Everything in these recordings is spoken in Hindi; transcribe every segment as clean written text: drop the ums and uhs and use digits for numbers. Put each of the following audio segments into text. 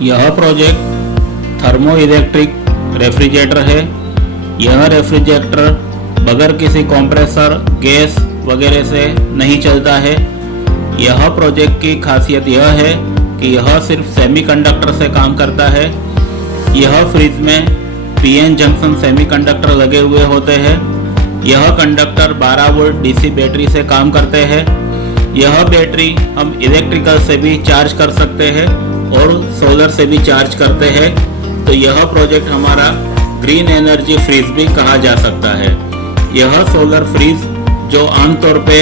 यह प्रोजेक्ट थर्मो इलेक्ट्रिक रेफ्रिजरेटर है। यह रेफ्रिजरेटर बगैर किसी कंप्रेसर, गैस वगैरह से नहीं चलता है। यह प्रोजेक्ट की खासियत यह है कि यह सिर्फ सेमीकंडक्टर से काम करता है। यह फ्रिज में पीएन जंक्शन सेमीकंडक्टर लगे हुए होते हैं। यह कंडक्टर 12 वोल्ट डीसी बैटरी से काम करते हैं। यह बैटरी हम इलेक्ट्रिकल से भी चार्ज कर सकते हैं और सोलर से भी चार्ज करते हैं। तो यह प्रोजेक्ट हमारा ग्रीन एनर्जी फ्रीज भी कहा जा सकता है। यह सोलर फ्रीज जो आमतौर पे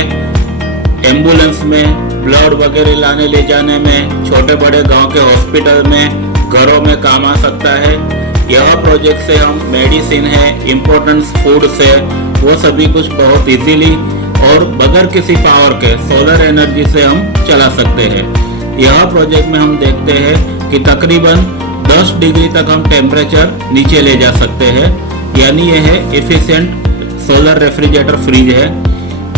एम्बुलेंस में ब्लड वगैरह लाने ले जाने में, छोटे बड़े गांव के हॉस्पिटल में, घरों में काम आ सकता है। यह प्रोजेक्ट से हम मेडिसिन है, इम्पोर्टेंट फूड्स है, वो सभी कुछ बहुत इजीली और बगैर किसी पावर के सोलर एनर्जी से हम चला सकते हैं। यह प्रोजेक्ट में हम देखते हैं कि तकरीबन 10 डिग्री तक हम टेम्परेचर नीचे ले जा सकते हैं, यानी यह एफिशिएंट सोलर रेफ्रिजरेटर फ्रिज है।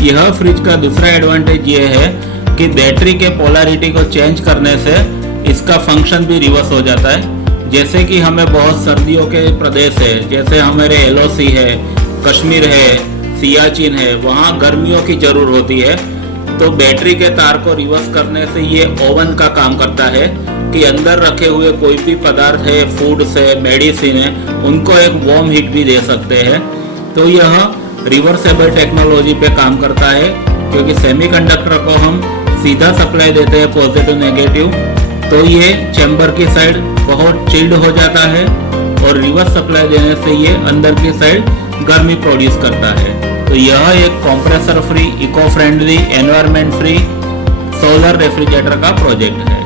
यह फ्रिज का दूसरा एडवांटेज ये है कि बैटरी के पोलैरिटी को चेंज करने से इसका फंक्शन भी रिवर्स हो जाता है। जैसे कि हमें बहुत सर्दियों के प्रदेश है, जैसे हमारे एलओसी है, कश्मीर है, सियाचिन है, वहाँ गर्मियों की जरूरत होती है। तो बैटरी के तार को रिवर्स करने से ये ओवन का काम करता है कि अंदर रखे हुए कोई भी पदार्थ है, फूड्स है, मेडिसिन है, उनको एक वार्म हीट भी दे सकते हैं। तो यह रिवर्सेबल टेक्नोलॉजी पे काम करता है, क्योंकि सेमीकंडक्टर को हम सीधा सप्लाई देते हैं पॉजिटिव नेगेटिव, तो ये चैम्बर की साइड बहुत चिल्ड हो जाता है और रिवर्स सप्लाई देने से ये अंदर की साइड गर्मी प्रोड्यूस करता है। तो यह एक compressor free, eco friendly, environment free solar refrigerator का प्रोजेक्ट है।